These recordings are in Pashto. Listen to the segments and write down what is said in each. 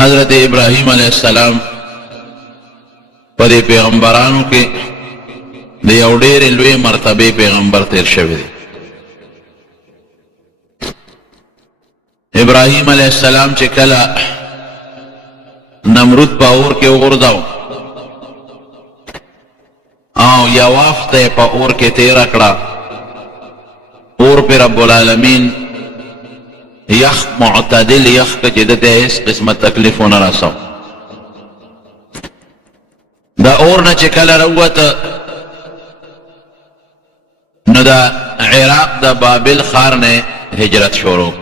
حضرت ابراہیم علیہ السلام پدې پیغمبرانو کې د یو ډېرې لوی مرتبه پیغمبر تیر شوی دی. ابراهیم علیہ السلام چې کله نمرود په اور کې وغورځاو او یو هفته په اور کې تیره کړه، اور په رب العالمین یخ معتدل یخ که چې دته هیڅ قسمه تکلیف ونه رساو. د اور نه چې کله راووته نو د عراق د بابل ښار نه هجرت شروع،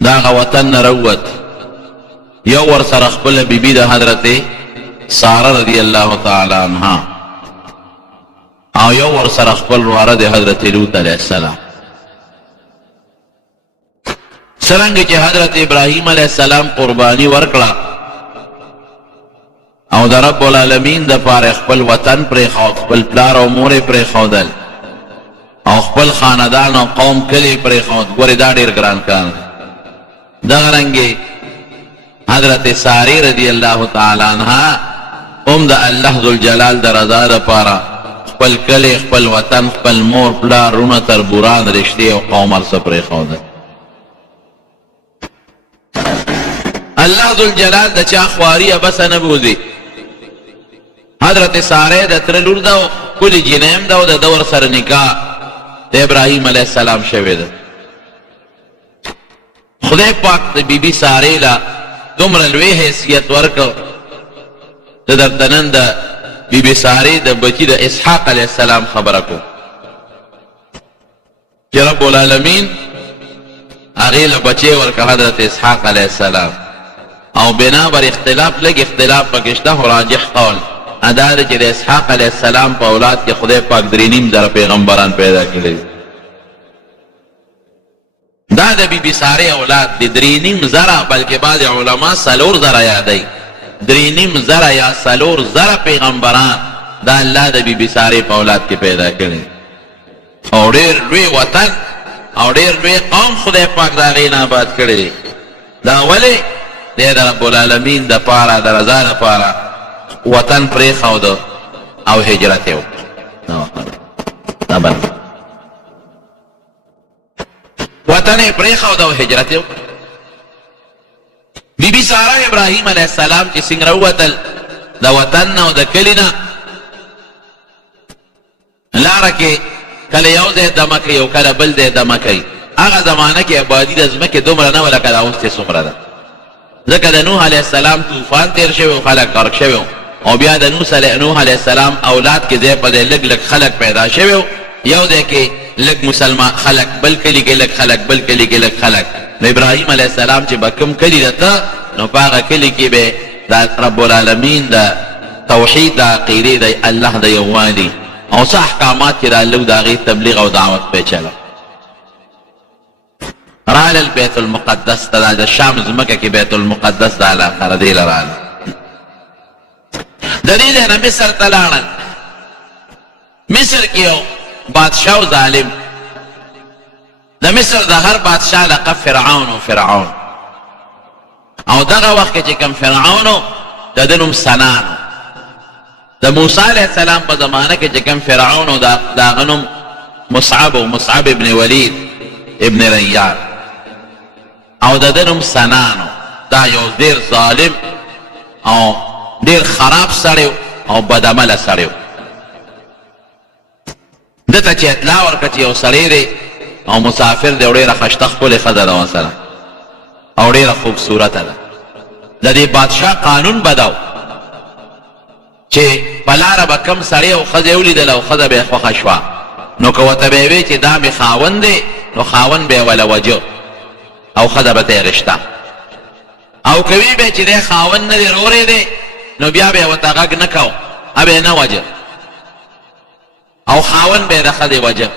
د هغه وطن نه راووت. یو ورسره خپله بیبي د حضرت ساره رضی الله تعالی عنها او یو ورسره خپل وراره د حضرت لوط علیه السلام. څرنګه چې حضرت ابراهیم علیه السلام قربانی ورکړه او د رب العالمین د پاره خپل وطن پرېښود، خپل پلار او مور یې پرېښودل او خپل خاندان او قوم کلی پرېښود. ګورې دا ډېر ګران کار دی. دغه رنګې حضرت سارې رضی الله تعالی عنها هم د الله ذوالجلال د رضا دپاره خپل کلی، خپل وطن، خپل مور، پلار، رونه، تربوران، رشتې او قوم هر څه پرېښودل. الله ذوالجلال د چا خواري بسه نه بوځي. حضرت ساره د تره لور ده او ښکلې جینۍ هم ده او د ده ورسره نکاح د ابراهیم علیه السلام شوې ده. خدای پاک د بیبي سارې له دومره لوی حیثیت ورکړ چې درته نن د بیبي سارې د بچي د اسحاق علیه السلام خبره کو چې رب العالمین هغې له بچی ورکړه حضرت اسحاق علیه السلام. او بنا بر اختلاف لږ اختلاف پکې شته، خو راجح قول ادا ده چې د اسحاق علیه السلام په اولاد کې خدای پاک 3.5 زره پیغمبران پیدا کړي. دا د بیبي سارې اولاد د 3.5 زره، بلکې بعض علما 4 زره یادوي. 3.5 زره یا 4 زره پیغمبران دا الله د بیبي سارې په اولاد کې پیدا کړي. او ډېر لوی وطن او ډېر لوی قوم خدای پاک د هغې نه آباد کړی دی. دا ولې دی د رب العالمین دپاره د رضا دپاره وطن پرېښوده او هجرت یې وکړه. وطن یې پرېښوده او هجرت یې وکړه. بیبي ساره ابراهیم علیه السلام چې څنګه راووتل د وطن نه او د کلي نه، لاره کې کله یو ځای دمه کوي او کله بل ځای دمه کوي. هغه زمانه کې آبادي د ځمکې دومره نه وه لکه دا اوس چې څومره ده، ځکه د نوح علیه السلام طوفان تیر شوی او خلک غرق شوي او بیا د نوح علیه السلام اولاد کې ځای په ځای لږ لږ خلک پیدا شوي، یو ځای کې لږ مسلمان خلک، بل کلي کې لږ خلک، بل کلي کې لږ خلک. نو ابراهیم علیه السلام چې به کوم کلي ده نو په هغه کلي کې به د رب العالمین د توحید د عقیدې د الله د یووالي او څه احکامات چې رالو د هغې تبلیغ او دعوت پیچله. رالل بیت المقدس ته، د شام ځمکه کې بیت المقدس د علاقه ردې له راله. د دې ځای نه مصر ته لاړل. مصر کې یو بادشاه و ظالم، د مصر د هر بادشاه لقب فرعون و فرعون. او دغه وخت کې چې کوم فرعون و د ده نوم سنان. د موسی علیه السلام په زمانه کې چې کوم فرعون و د هغه نوم مصعب و مصعب ابن ولید ابن ریان. او د ده نوم سنانو. دا یو ډېر ظالم او ډېر خراب سړی او بدعمله سړی و. ده ته چې اطلاع ورکړه چې یو سړی دی او مسافر دی او ډېره ښایسته ښکلې ښځه ده ورسره او ډېره خوبصورته ده. د دې بادشاه قانون به ده چې په لاره به کوم سړی او ښځه یې ولیدله او ښځه به یې خوښه شوه نو که ورته به یې وی چې دا مې خاوند دی نو خاوند به یې وله وجه او ښځه به ته یې رشته، او که وی به چې دی خاوند نه دی رورې دی نو بیا به یې ورته غږ نه کو، به یې نه وجه او خاوند به یې د ښځې وجه.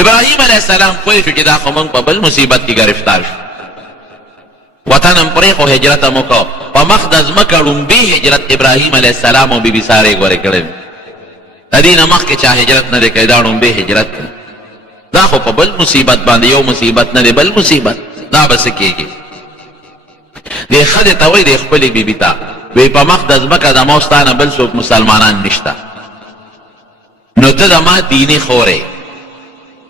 ابراهیم علیه السلام پوه شو چې دا خو موږ په بل مصیبت کې ګرفتار شو. وطن هم پرېښو، هجرت هم وکړو. په مخ د ځمکه ړومبي هجرت ابراهیم علیه السلام او بیبي سارې ګورې کړی. د دې نه مخکې چا هجرت نه دی کړی، دا ړومبی هجرت دی. دا خو په بل مصیبت باندې، یو مصیبت نه دی بل مصیبت. دا بس کېږي. دې ښځې ته وایي د خپلې بیبي ته وایي په مخ د ځمکه زما ستا نه بل څوک مسلمانان نشته، نو ته زما دیني خور یې،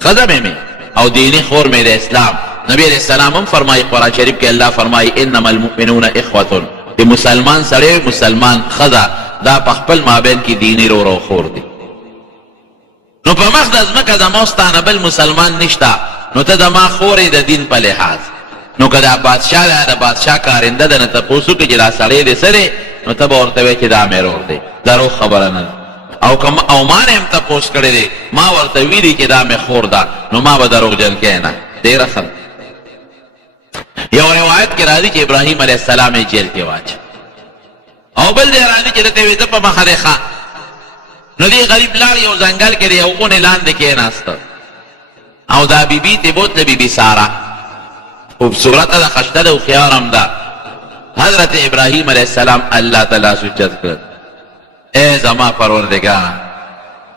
ښځه مې او دیني خور مې د اسلام. نبی علیہ السلام هم فرمایي قرآن شریف کې الله فرمایي انما المؤمنون اخوة، د مسلمان سړی مسلمان ښځه دا په خپل مابین کې دیني رور او خور دی. نو په مخ د ځمکه زما ستا نه بل مسلمان نشته، نو ته زما خور یې د دین په لحاظ. نو که دا بادشاه دی د بادشاه کارنده ده نه تپوس وکړي چې دا سړی دی څه دی، نو ته به ورته وایې چې دا مې رور دی، دروغ خبره نه ده. او ما نه هم تپوس کړی دی، ما ورته ویلي چې دا مې خور ده، نو ما به دروغجن کړی نه. ډېره ښه. یو روایت کې راځي چې ابراهیم علیه السلام یې جیل کې واچو، او بل دی راځي چې دته وې ته په مخه دی ښه. نو دې غریب لاړ یو ځنګل کې د یو ونې لاندې کېناسته، او دا بیبي ته بوتله بیبي ساره، خوبصورته ده، خشته ده، هوښیار هم ده. حضرت ابراهیم علیه السلام الله تعالی سجد کړ، ای زما پروردګار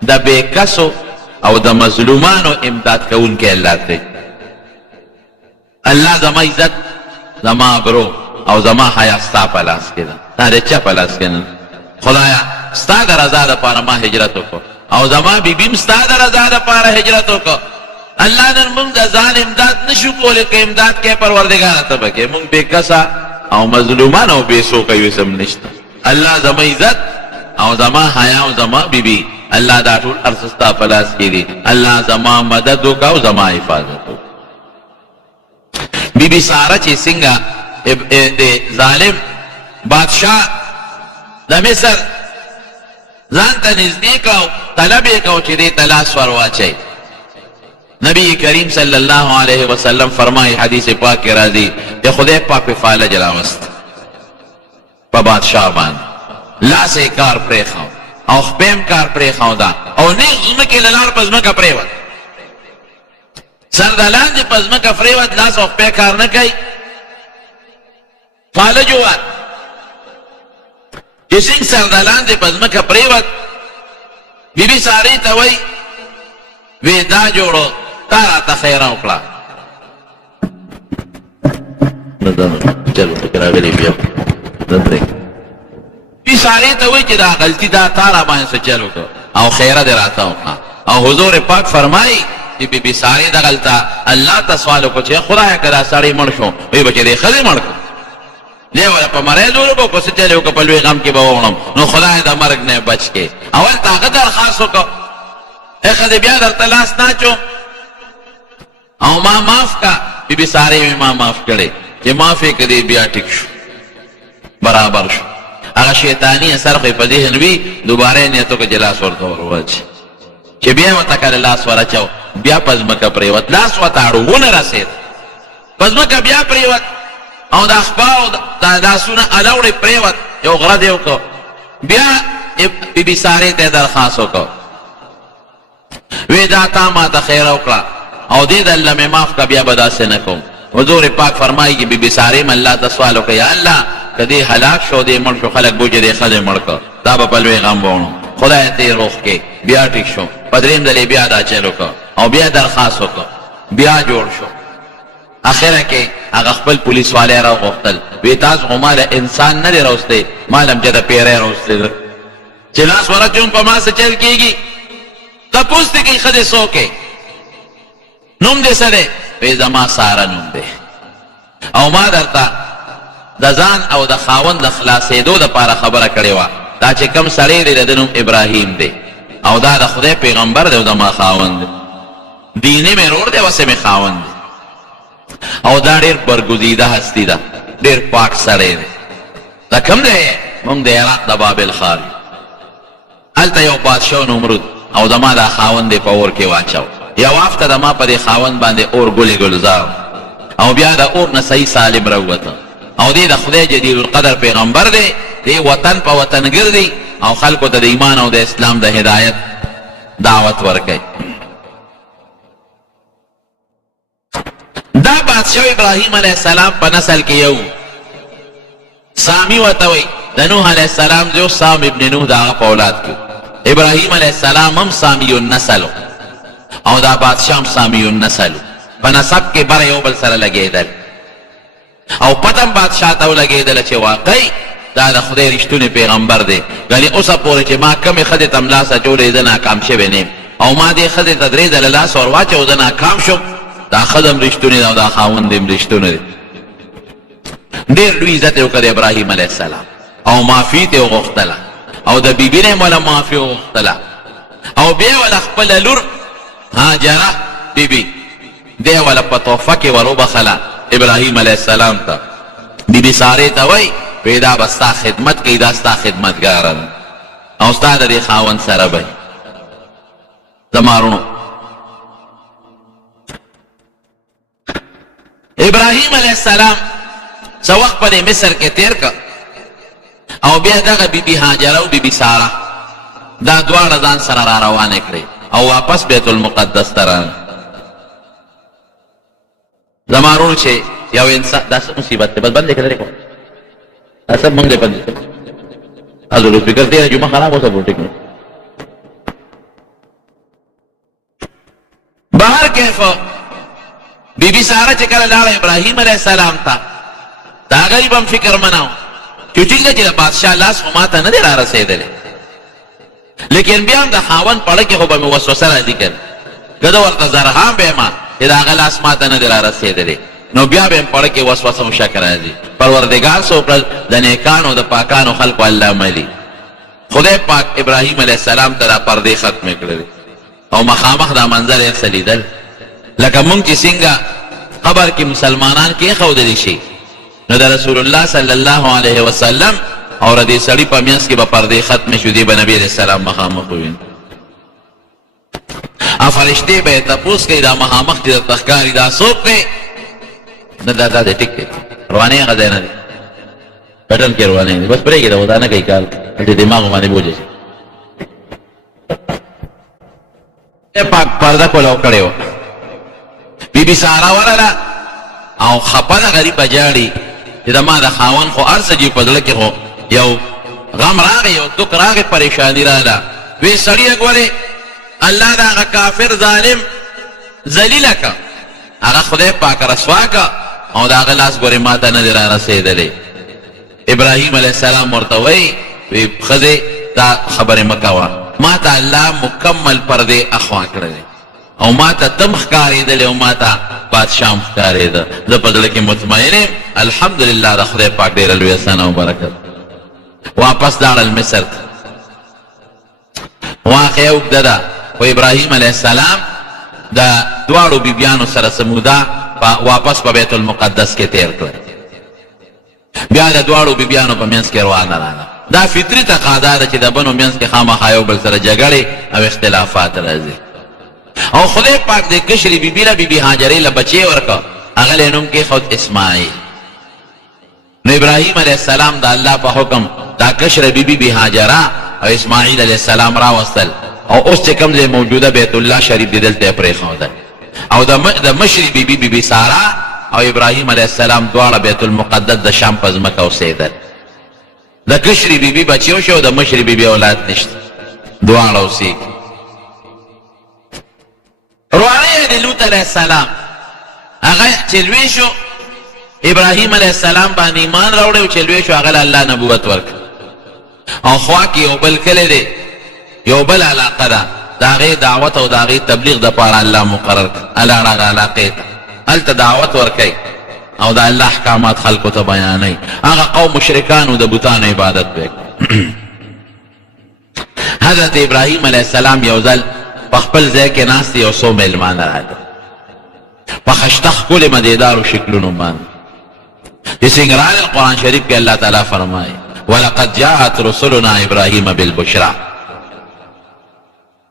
د بېکسو او د مظلومانو امداد کوونکی الله دی. الله زما عزت، زما ابرو او زما حیا ستا په لاس کې ده، دا د چا په لاس کې نه. خدایا ستا د رضا دپاره ما هجرت وکړو، او زما بیبي هم ستا د رضا دپاره هجرت وکړو. الله نن موږ د ځان امداد نشو کولی، که امداد کوې پروردګاره ته به کوې. موږ بېکسه او مظلومان او بېڅوکه یو څه هم نشته. الله زما عزت او زما حیا او زما بیبي، الله دا ټول هر څه ستا په لاس کې دي. الله زما مدد وکړه او زما حفاظت وکړه. بیبي ساره چې څنګه د ظالم بادشاه د مصر ځان ته نږدې کړه، طلب یې کړو چې دې ته لاس ور واچوي. نبی کریم صلی الله علیه وسلم فرمایي حدیث پاک کې راځي چې خدای پاک په فالج راوست په بادشاه باندې، لاس یې کار پرېښاو او خپیم کار پرېښاوده، او نیغ ځمکې له لاړ په ځمکه پرېوت، سر د لاندې په ځمکه پرېوت، لاس او خپې کار نه کوي، فالج ووت. چې څنګه سر د لاندې په ځمکه پرېوت، بیبي سارې ته وایي وی دا جوړو تا راته خیره وکړه. بیبي سارې ته وایي چې دا غلطي دا تا را باندې څه چل وکړه او خیره دې راته وکړه. او حضور پاک فرمایي چې بیبي سارې دغلته الله ته سوال وکړو چې خدایه که دا سړی مړ شو، وایي به چې دې ښځې مړ کړو، دې وله په مرۍ زور به وکړو، څه چل یې وکړه په لوی غم کې به ووړم، نو خدای د مرګ نه بچ کړې. اول ته هغه درخواست وکړو، ای ښځې بیا درته لاس نه اچوم او ما معاف کا. بیبي سارې مې ما معاف کړی، چې معاف یې کړې بیا ټیک شو، برابر شو. هغه شیطاني اثر خو یې په ذهن وي، دوباره یې نیت وکړه چې لاس ورته ور واچي. چې بیا ورته کله لاس ور اچو، بیا په ځمکه پرېوت، لاس ورته اړو ونه رسېد، په ځمکه بیا پرېوت، او دا خپه او دا لاسونه الاوړې پرېوت، یو غره دې وکړو. بیا بیبي سارې ته درخواست وکړو، وی دا تا ما ته خیره وکړه او دې د الله مې معاف کړه، بیا به داسې نه کوم. حضور پاک فرمایي چې بیبي سارې م الله ته سوال وکړه، یا الله که دې هلاک شو، دې مړ شو، خلک بوجه دې ښځې مړ کړه، دا به په لوی غم بوړو. خدای ته یې روغ کې، بیا ټیک شو. په درېیم ځل یې بیا دا چل وکړه او بیا درخواست وکړه، بیا جوړ شو. اخره کې هغه خپل پولیس والی راوغوښتل، وی تاسو خو ما له انسان نه دی راوستی، ما له چې د پیری راوستی ده، چې لاس ورچوم په ما څه چل کېږي. تپوس دې کوي ښځې څوک یې، نوم دې څه دی؟ وی زما ساره نوم دی، او ما درته د ځان او د خاوند د خلاصېدو دپاره خبره کړې وه، دا چې کوم سړی دی د ده نوم ابراهیم دی، او دا د خدای پیغمبر دی او زما خاوند دی، دیني مې رور دی، وسې مې خاوند دی، او دا ډېر برګزیده هستي ده، ډېر پاک سړی دی. دا کوم دی؟ موږ د عراق د بابل ښار یو. هلته یو بادشاه نمرود او زما دا خاوند دې په اور کې واچو. یو هفته د ما په دې خاوند باندې اور ګلې ګلزار، او بیا د اور نه صحیح سالم راووته، او دې د خدای جلیل القدر پیغمبر دی، دې وطن په وطن ګرځي او خلکو ته د ایمان او د اسلام د هدایت دعوت ورکوي. دا بادشاه ابراهیم علیه السلام په نسل کې یو سامی ورته وایي، د نوح علیه السلام جو سام ابن نوح د هغه په اولاد کې ابراهیم علیه السلام هم سامی النسل او دا بادشاه هم سامی النسل، په نسب کې بره یو بل سره لګېدل. او پتم بادشاہ ته ولګېدله چې واقعي دا د خدای رښتونی پیغمبر دی ګنې اوسه پورې چې ما کمې ښځې ته ملاس اچولی زه ناکام شوی نه یم او ما دې ښځې ته 3 ځله لاس ور واچو زه ناکام شم دا ښځه هم رښتونې ده او دا خاوند هم رښتونه دی ډېر لوی عزت یې وکړ ابراهیم علیه السلام او معافي ترې وغوښتله او د بیبي نه یې وله معافي وغوښتله او بیا یې وله خپله لور هاجره بیبي دی یې وله په تحفه کې ور وبخله ابراهیم علیه السلام ته بیبي سارې ته وایي پیدا به ستا خدمت کوي دا ستا خدمتګاره ده او ستا د دې خاوند سره به زما رونو ابراهیم علیه السلام څه وخت په دې مصر کې تیر که او بیا دغه بیبي هاجره او بیبي ساره دا دواړه ځان سره را روانې کړې او واپس بیت المقدس ته راغلل زما رونو چې یو انسان دا څه مصیبت دی بس بندې کړه لرې دا سب موږ دې بندې کړه حضور فکر دی جمعه خراب هو سب ټیک نه بهر کیف بیبي ساره چې کله لاړه ابراهیم علیه السلام ته دا غریب هم فکر مناو چې ټیک ده چې د بادشاه لاس خو ما ته نه دی را رسېدلی لیکن بیا هم د خاوند پړه کې خو به مې وسوسه راځي که که زه ورته زرهام به یم چې د هغه لاس ما ته نه دی را رسېدلی نو بیا به یم پړه کې وسوسه او شک راځي پروردګار څه وکړل د نیکانو د پاکانو خلکو الله ملي خدای پاک ابراهیم علیه السلام ته دا پردې ختمې کړلې او مخامخ دا منظر یې څه لیدل لکه مونږ چې څنګه قبر کې مسلمانان کېښودلی شي نو د رسول الله صلی الله علیه وسلم او د دې سړي په منځ کې به پردې ختمې شو دی به نبي علیه السلام مخامخ ووینو فرشتې به یې تپوس کوي دا مخامخ چې درته ښکاري دا څوک دی نه دا دی ټیک دی روانې هغه ځای نه دی پټن کې روانې دی بس پرېږدي دا نه کوي کار دې دماغ باندې بوجه شي پاک پرده کولاو کړې وه بیبي ساره ورله او خپه ده غریبه جاړي چې د ما د خاوند خو هر څه جي په زړه کې خو یو غم راغی یو دک راغی پریشاني راله وی سړیه ګورې الله د هغه کافر ظالم ذلیله که هغه خدای پاک رسوا که او د هغه لاس ګورې ما ته نه دی را رسېدلی ابراهیم علیه السلام ورته وایي وی ښځې دا خبرې مه کوه ما ته الله مکمل پردې اخوا کړی او ما ته تم ښکارېدلی او ما ته بادشاه هم ښکارېده زه په زړه کې مطمئن یم الحمدلله د خدای پاک ډېره لویه ثنا او برکت واپس لاړل مصر ته واقعه اوږده ده خو ابراهیم علیه السلام د دواړو بیبیانو سره څه موده واپس په بیت المقدس کې تیر کړل بیا د دواړو بیبیانو په منځ کې روانه راغله دا فطري تقاضا ده چې د بنو منځ کې خامخا یو بل سره جګړې او اختلافات راځي او خدای پاک د کشرې بیبي له بیبي هاجرې له بچی ورکړه هغه له نوم کېښود اسماعیل نو ابراهیم علیه السلام د الله په حکم دا کشره بیبي بی هاجره او اسماعیل علیه السلام راوستل او اوس چې کوم ځای موجوده بیت الله شریف دی دلته یې پرېښودل او د مشرې بیبي بیبي ساره او ابراهیم علیه السلام دواړه بیت المقدس د شام په ځمکه اوسېدل د کشرې بیبي بچی وشو او د مشرې بیبي اولاد نشته دواړه اوسېږي روانه د لوط علیه السلام هغه چې لوی شو ابراهیم علیه السلام باندې ایمان راوړی او چې لوی شو هغه له الله نبوت ورکړ او خوا کې یو بل کلی دی یو بل علاقه ده د هغې دعوت او د هغې تبلیغ دپاره الله مقرر کړ الله هغه علاقې ته هلته دعوت ورکوي او د الله احکامات خلکو ته بیانوي هغه قوم مشرکانو د بوتانو عبادت به حضرت ابراهیم علیه السلام یو ځل په خپل ځای کې ناست یو څو میلمانه راغلل په خشته ښکلې مدیدارو شکلونو باندې چې څنګه راغلل قرآن شریف کې الله تعالی فرمایي ولقد جاءت رسلنا ابراهیم بالبشرا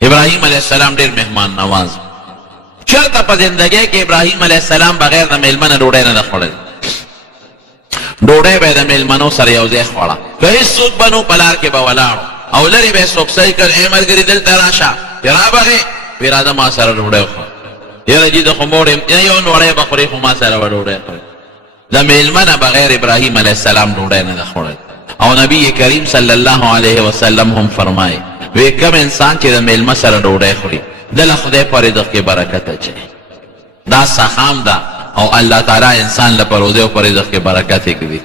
ابراهیم علیه السلام ډېر مهمان نواز چرته په زندګۍ کې ابراهیم علیه السلام بغیر د میلمنه ډوډۍ نه ده خوړلې ډوډۍ به یې د میلمنو سره یو ځای خوړه که هېڅوک به نو په لار کې به ولاړو او لرې به یې سوکسۍ کړ ای ملګري دلته راشه چې رابغې وی راځه ما سره ډوډۍ وخوره یاره جي د خو موړ یم یو نوړی به خورې خو ما سره به ډوډۍ خورې د میلمنه بغیر ابراهیم علیه السلام ډوډۍ نه ده خوړلې او نبی کریم صلی الله علیه وسلم هم فرمایي وی کم انسان چې د میلمه سره ډوډۍ خوري دله خدای په رزق کې برکت اچوي دا سخام ده او الله تعالی انسان له پروزه او پر رزق کې برکت کوي.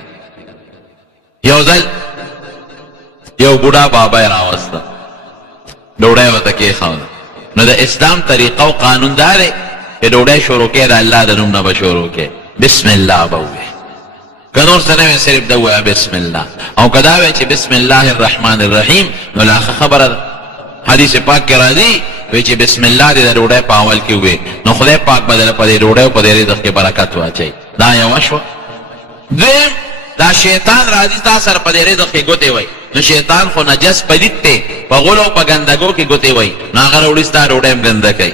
یو ځل یو بوډا بابا راوسته ډوډۍ ورته کېښوده. نو د اسلام طریقه او قانون دا دی چې ډوډۍ شروع کې د الله د نوم نه به شروع کې بسم الله به ووایې، که نور څه نه وی صرف ده ووایه بسم الله. او که دا وی چې بسم الله الرحمن الرحیم نو لا خبره ده. حدیث پاک کې راځي وی چې بسم الله دې د ډوډۍ په اول کې ووایې نو خدای پاک به دله په دې ډوډۍ او په دې رزق کې برکت واچوي. دا یوه شوه. دویم دا شیطان راځي تا سره په دې رزق کې ګوتې وایي. نو شیطان خو نجس پلید دی، په غولو او په ګندګو کې ګوتې وایي، نو هغه راوړي ستا ډوډۍ هم ګنده کوي.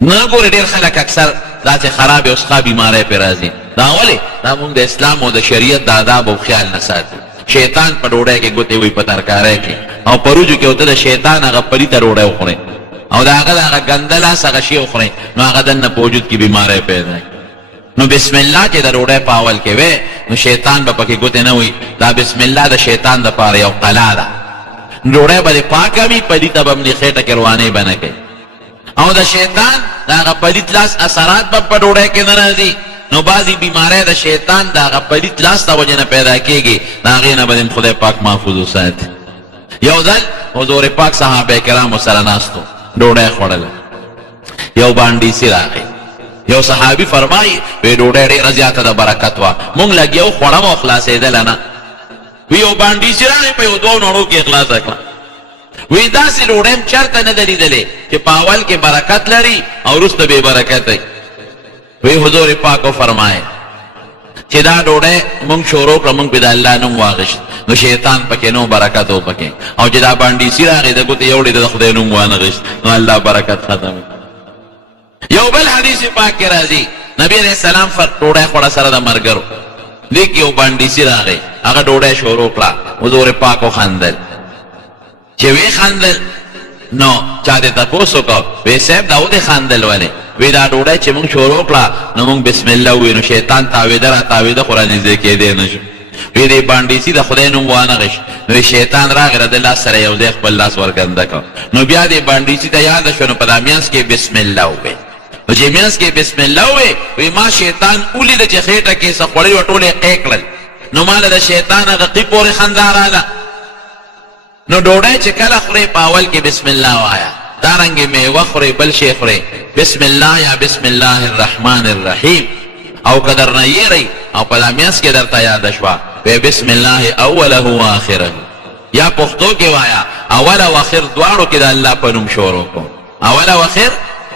نه ګورې ډېر خلک اکثر داسې خرابې او څښا بیماری پرې راځي. دا ولې؟ دا مونږ د اسلام او د شریعت د آداب او خیال نه ساتو. شیطان په ډوډۍ کې ګوتې وایي، په ترکاری کې او په روجو کې ورته د شیطان هغه پلیته ډوډۍ وخورې او د هغه د هغه ګنده لاس هغه شی وخورې، نو هغه دننه په وجود کې بیماری پیدا کوي. نو بسم الله چې د ډوډۍ په اول کې وی نو شیطان به پکې ګوتې نه وي. دا بسم الله د شیطان دپاره یو قلا ده. ډوډۍ به دې پاکه وي، پلیته به ملي خېټه کې روانې به نه کوي. او د شیطان د هغه پلیت لاس اثرات به په ډوډۍ کې نه راځي. نو بعضې بیماری د شیطان د هغه پلیت لاس د وجې نه پیدا کېږي، د هغې نه به دې خدای پاک محفوظ وساتي. یو ځل حضور پاک صحابه کرامو سره ناستو، ډوډۍ خوړله، یو بانډیسي راغی. یو صحابي فرمایي وی ډوډۍ ډېره زیاته د برکت وه، مونږ لګیا و خوړم او خلاصېدله نه. وی یو بانډیسي راغی په یو دوو نړو کې خلاصه کړه. وی داسې ډوډۍ هم چېرته نه ده لیدلې چې په اول کې برکت لري او وروسته بې برکت وي. وی حضور پاک وفرمایه چې دا ډوډۍ مونږ شروع کړه، مونږ پې د الله نوم واغېشت، نو شیطان پکې نو برکت و پکې. او چې دا بانډیسي راغی د ګوتې یوړې د خدای نوم وانغېشت، نو الله برکت ختم. یو بل حدیث پاک کې راځي نبی علیہ السلام ډوډۍ خوړه سره د ملګرو دې کې یو بانډیسي راغی، هغه ډوډۍ شروع کړه. حضور پاک وخندل. چې وی خندل نو چا دې تپوس وکړ وی صاحب دا ودې خندل ولې؟ وی دا ډوډۍ چې مونږ شروع کړه نو مونږ بسم الله ووایو، نو شیطان تاوېده را تاوېده خو رانږدې کېدی نه شو. وی دې بانډیسي د خدای نوم وانغېشت، نو شیطان راغی د لاس سره یو ځای خپل لاس ورګنده کړ. نو بیا دې بانډیسي ته یاده شو، نو په دا میانځ کې بسم الله ووایي. نو چې میانځ کې بسم الله ووایي وی ما شیطان ولیده چې خېټه کې څه خوړلي وه ټول یې قی کړل، نو ما له د شیطان هغه قی پورې خندا راله. نو ډوډۍ چې کله خورې په اول کې بسم الله وایه، دارنګې میوه خورې بل شی خورې بسم الله یا بسم الله الرحمن الرحیم. او که درنه یېرئ او په دا میانځ کې درته یاده شوه وی بسم الله اوله و آخره، یا پښتو کې وایه اول او اخر دواړو کې د الله په نوم شروع کوم، اول او اخر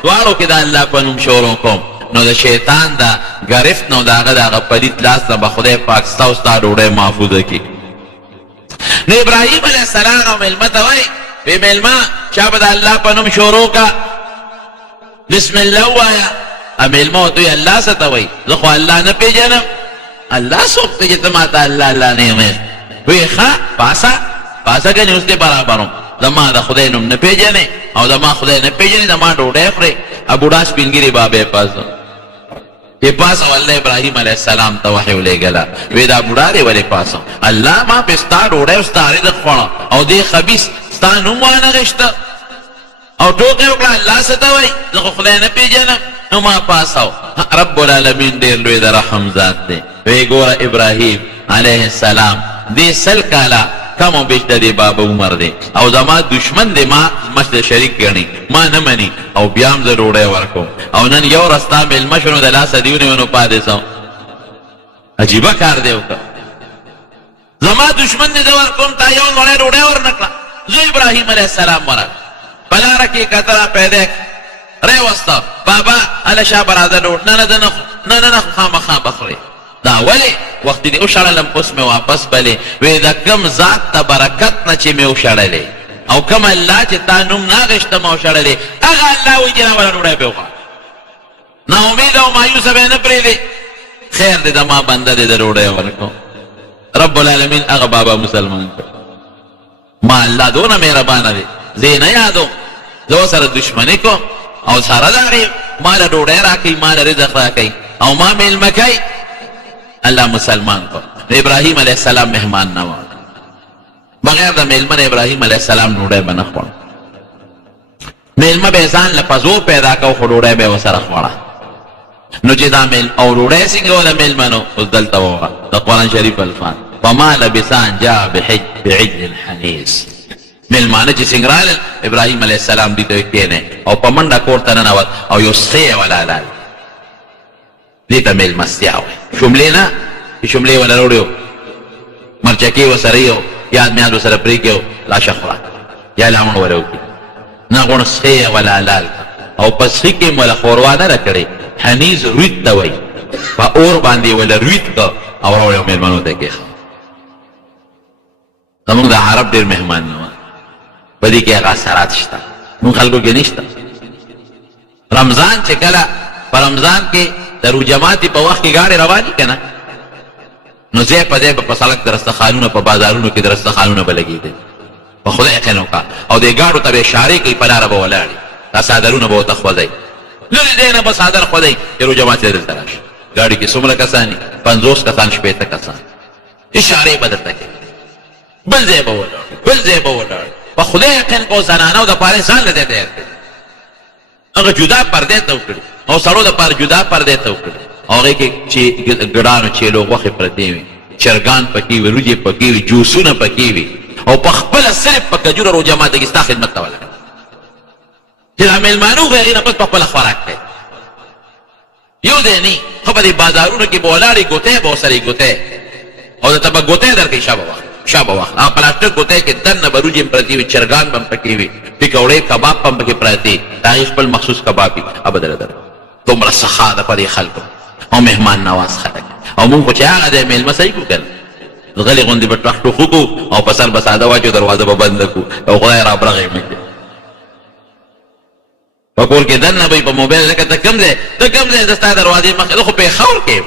دواړو کې د الله په نوم شروع کوم. نو د شیطان د ګرفت نو د هغه د هغه پلیت لاس نه به خدای پاک ستا او ستا ډوډۍ محفوظه کړي. نو ابراهیم علیه السلام او مېلمه ته وایي وی مېلمه چا به د الله په نوم شروع کا بسم الله ووایه. مېلمه ورته وایي الله څه ته وایي؟ زه خو الله نه پېژنم. الله څوک دی چې ته ما ته الله الله نه یې؟ وی ښه پاسه پاسه ګنې اوس دې برابروم، زما د خدای نوم نه پېژنې او زما خدای نه پېژنې، زما ډوډۍ خورې. بوډا سپینګیري بابا یې پاسه چې پاسه والله ابراهیم علیه السلام ته وحی ولېږله. وی دا بوډا دی ولې پاسه؟ الله ما پې ستا ډوډۍ او ستا رزق خوړه او دې خبیث ستا نوم وانغېشته او ټوکې وکړه الله څه ته وایي؟ زه خو خدای نه پېژنم. نو ما پاسه رب العالمین ډېر لوی د رحم ذات دی. وی ګوره ابراهیم علیه السلام دې سل کاله کم و بیش د دې بابا عمر دی او زما دشمن دی، ما مشت شریک ګڼي، ما نه مني او بیا هم زه ډوډۍ ورکوم. او نن یو ورځ ستا مېلمه شو نو د لاسه دې ونیو نو پاتې سم. عجیبه کار دی وکړه. زما دشمن دی زه ورکوم، تا یو نوړی ډوډۍ ورنه کړه. زه ابراهیم علیه السلام ورغ په لاره کې کتله پیدا ریوسته بابا هله شا براده ډوډۍ نه نه نه نه نه خامخا به خورې. دا ولې وخت دې وشړلم اوس مې واپس بلې. وی د کوم ذات ته برکت نه چې مې وشړلې او کوم الله چې تا نوم ناغېشته ما وشړلې هغه الله وایي چې راوله ډوډۍ پې وخوړه. ناامید او مایوسه به یې نه پرېږدې. خیر دی د ما بنده دی د ډوډۍ ورکو. رب العالمین هغه بابا مسلمان کړ. ما الله دونه مهربانه دی، زه یې نه یادوم، زه ورسره دشمني کوم او سره د هغې ما له ډوډۍ راکوي، ما له رزق راکوي او ما مېلمه کوي. الله مسلمان کو. ابراهیم علیه السلام مهمان نه و، بغیر د مېلمه نه ابراهیم علیه السلام ډوډۍ به نه خوړه. مېلمه به یې ځان له پزو پیدا کو خو ډوډۍ به یې ورسره خوړه. نو چې دا میل او روړی څنګه ولا میلمنو اوس دلته ووغه د قرآن شریف الفاظ فما لبث ان جاء بعجل حنیس. میلمانه چې څنګه رالل ابراهیم علیه السلام دې ته کېنی او په منډه کور ته ننوت او یو سخی یې ولالال. دې ته میلمستیا وایي. شملې نه چې شملې وله روړی و مرچکې ورسره یو یاد میاد ورسره پرېږدي او لاشه خوراک یا لمڼ وله وکړي نه غوڼه سخی یې ولالال او په سخي کې م وله ښوروا نه ده کړې حنیز رویت ته وایي. په اور باندې وله رویت که او راوړی میلمنو ته کېښه. زمونږ د عرب ډېر مهمان نه وه په دې کې هغه اثرات شته مونږ خلکو کې نشته. رمضان چې کله په رمضان کې د روجماتي په وخت کې ګاډې روانې که نه نو ځای په ځای به په سړک د رستخانونه په بازارونو کې د رستخانونه به لګېدل. په خدای یقین وکړه او دې ګاډو ته به اشارې کوي په لاره به ولاړې دا څادرونه به ورته خوځئ لرې دی نه به څادر خوځئ چې روجمات یې دلته راشي. ګاډي کې څومره کسان دي 50 کسان 80 کسان اشارې به درته کوي بل ځای به ولاړ بل ځای به ولاړ. په خدای یقین کو زنانو د پاره ځان له دې تیار کړي هغه جدا پردې ته وکړي او سړو د پاره جدا پردې ته وکړي او هغې کې چې ګډانو چیلو غوښې پرتې وي چرګان پکې وي روجې پکې وي جوسونه پکې وي او په خپله صرف په کجوره روجه ماته کې ستا خدمت ته ولاړ چې دا میلمانه وغوي هغې نه بس په خپله خوراک کوي یو دی نه خو په دې بازارونو کې به ولاړې ګوتۍ به ورسره ګوتۍ او درته به ګوتۍ درکوي شابه وخت هغه پلاستیک ګوتۍ کې دننه به روجې پرتې وي چرګان به هم پکې وي پکوړې کباب به هم پکې پراته د هغې خپل مخصوص کباب وي هغه به درته دومره سخا ده په دې خلکو او مهمان نواز خلک او مونږ خو چې هغه دی میلمه صحیح کړو که نه غلې غوندې به ټوخ ټوخ وکړو او په سر به ساده واچو دروازه به بنده کړو او خدای رابرغې مې کړي په کور کې دننه به یې په موبایل لکه ته کوم ځای ته کوم ځای زه ستا دروازې مخکې زه خو پېښور کې یم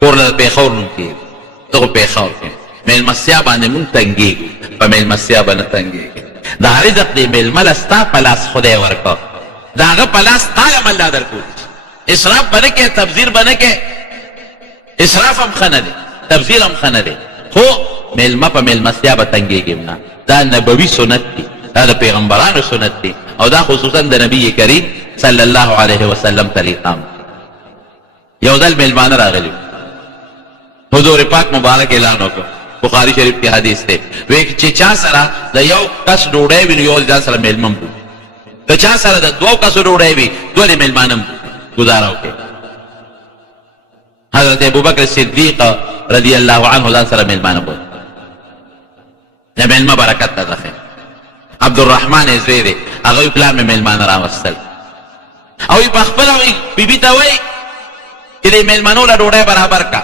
کور له پېښور نوم کې زه خو پېښور کې یم میلمستیا باندې مونږ تنګېږو په میلمستیا به نه تنګېږي دا رزق دی میلمه له ستا په لاس خدای ورکړه د هغه په لاس تا یم الله درکړو اسراف به نه کې تبذیر به نه کې اسراف هم ښه نه دی تبذیر هم ښه نه دی خو میلمه په میلمستیا به تنګېږي نه دا نبوي سنت دی دا د پیغمبرانو سنت دی او دا خصوصا د نبی کریم صلی الله علیه وسلم طریقه یو ځل میلمانه راغلي حضور پاک مبارک اعلان وکړ بخاری شریف کې حدیث دی وایي چې چا سره د یو کس ډوډۍ وي نو یو ځان سره میلمه وي که چا سره د دوو کسو ډوډۍ وي دوه میلمانه گزاره وکړي حضرت ابوبکر صدیق رضی الله عنه ځان سره میلمانه بوت د میلمه برکت ته دخل عبدالرحمن یې زوی دی هغه وایي پلار مې میلمانه راوستل او وایي په خپله وایي بیبي ته وایي چې د میلمنو له ډوډۍ برابر کا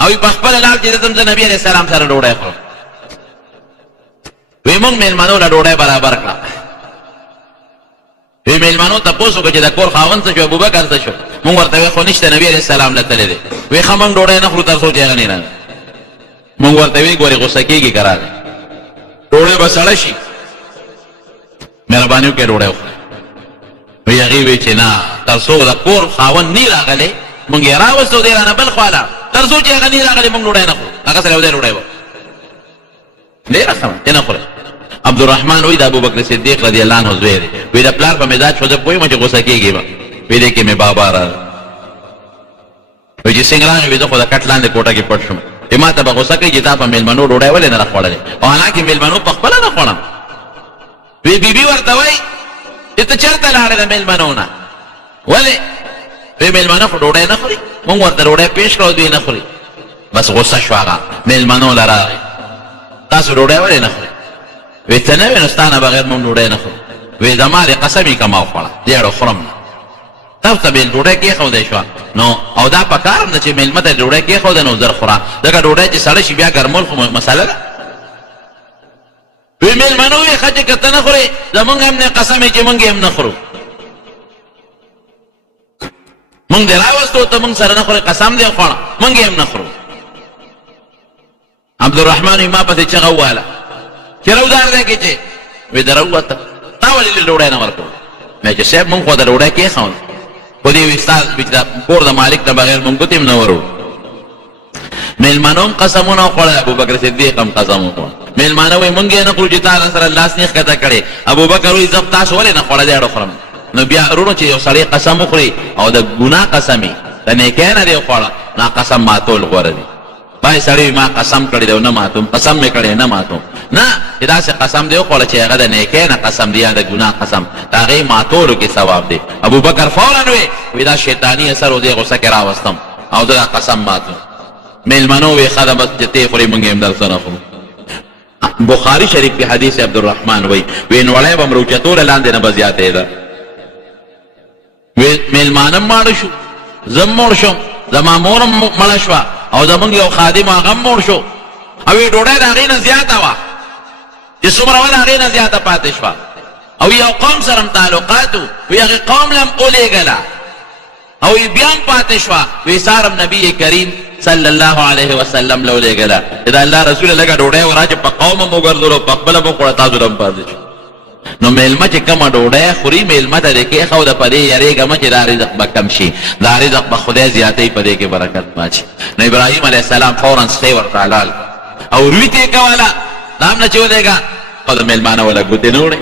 او وایي په خپله لاړ چې زه د نبي علیه السلام سره ډوډۍ خورم وایي موږ میلمنو له ډوډۍ برابر کړه وی میلمانو تپوس وکړه چې د کور خاوند څه شو ابوبکر څه شو مونږ ورته وایي خو نشته نبي علیه السلام له تللی دی وایي ښه موږ ډوډۍ نه خورو تر څو چې هغه نه راغی مونږ ورته وایي ګورې غوسه کېږي که راغی ډوډۍ به سړه شي مهرباني وکړئ ډوډۍ وخورئ وایي هغې وایي چې نه تر څو د کور خاوند نه راغلی مونږ یې راوستو دی رانه بل خواله تر څو چې هغه نه راغلی مونږ ډوډۍ نه خورو هغه سره یو ځای ډوډۍ به ډېره ښه چې نه خورئ عبدالرحمن وی د ابوبکر صدیق رضی الله عنه زوی دی وی د پلار په مزاج شو زه پوهېږم چې غوسه کېږي به وی دی کې مې بابا راغی وی چې څنګه راغی وی زه خو د کټ لاندې کوټه کې پټ شوم چې ما ته به غوسه کوي چې تا په میلمنو ډوډۍ ولې نه راخوړلې او حالانکې میلمنو په خپله نه خوړم وی بیبي ورته وایي چې ته چېرته لاړې د میلمنو نه ولې وی میلمنه خو ډوډۍ نه خوري مونږ ورته ډوډۍ پېښ کړو دوی نه خوري بس غوسه شو هغه میلمنو له راغی تاسو ډوډۍ ولې نه خورئ وی ته نه وې نو ستا نه بغیر مونږ ډوډۍ نه خورو وی زما د قسم یې که ما وخوړه دیاړو خورم نه تاسو ته بې ډوډۍ کېښودی شوه نو او دا پکار هم ده چې میلمه ته ډوډۍ کېښوده نو زر خوره ځکه ډوډۍ چې سړه شي بیا ګرمول خو مسله ده وی میلمنو وی ښه چې که ته نه خورې زمونږ هم نه قسم یې چې مونږ یې هم نه خورو مونږ دې راوستو ته مونږ سره نه خورې قسم دې وخوړه مونږ یې هم نه خورو عبدالرحمن وی ما پسې چغه وواله چې روزار دی کې چې وی د راووته تا ولې ډوډۍ نه ورکوو مې چې صاحب مونږ خو د ډوډۍ کېښود خو دې وی ستا کور د مالک نه بغیر مونږ ګوتې هم نه ورو میلمانو هم قسمونه وخوړل ابوبکر صدیق هم قسم وخوړ میلمانه وایي مونږ یې نه خورو چې تا سره لاس نه ښکته کړې ابوبکر وایي زه تاسو ولې نه خوړه دی اړه خورم نو بیا ورونو چې یو سړی قسم وخوري او د ګناه قسم یې د نیکۍ نه دی وخوړه نو قسم ماتول غوره دی. باید سړی ما قسم کړی دی او نه ماتوم، قسم مې کړی نه ماتوم، نه چې داسې قسم دی وخوړه چې هغه د نیکۍ نه قسم دی یا د ګناه قسم، د هغې ماتولو کې ثواب دی. ابوبکر فورا وی دا شیطاني اثر و دې غصه کې راوستم او زه دا قسم ماتوم. میلمنو وی ښه ده بس چې ته خورې موږ هم در سره خورو. بخاري شریف کې حدیث عبدالرحمن وی نوړی به م روچتوله لاندې نه به زیاتېده. وی میلمانم ماړه شو، زم مړ شم، زما مورم مړه شوه او زمونږ یو خادم هغه هم مړ شو او وی ډوډۍ د هغې نه زیاته وه چې څومره وه د هغې نه زیاته پاتې شوه او یو قوم سره م تعلقات وی هغې قوم له م ولېږله او بیا هم پاتې شوه وی سارم نبي کریم صلی الله علیه وسلم له ولېږله چې د الله رسوله لږه ډوډۍ ورا چې په قوم هم وګرځولو په خپله به وخوړه تاسو له هم پاتې شو. نو میلمه چې کومه ډوډۍ خوري میلمه ته دې کېښوده په دې یارېږمه چې دا رزق به کم شي، دا رزق به خدای زیاتوي، په دې کې برکت واچي. نو ابراهیم علیه السلام فورا سخی ورته حلال او روي ته یې کوله، دا هم نه چې ودېږه او د میلمانه وله ګوتې نه وړې.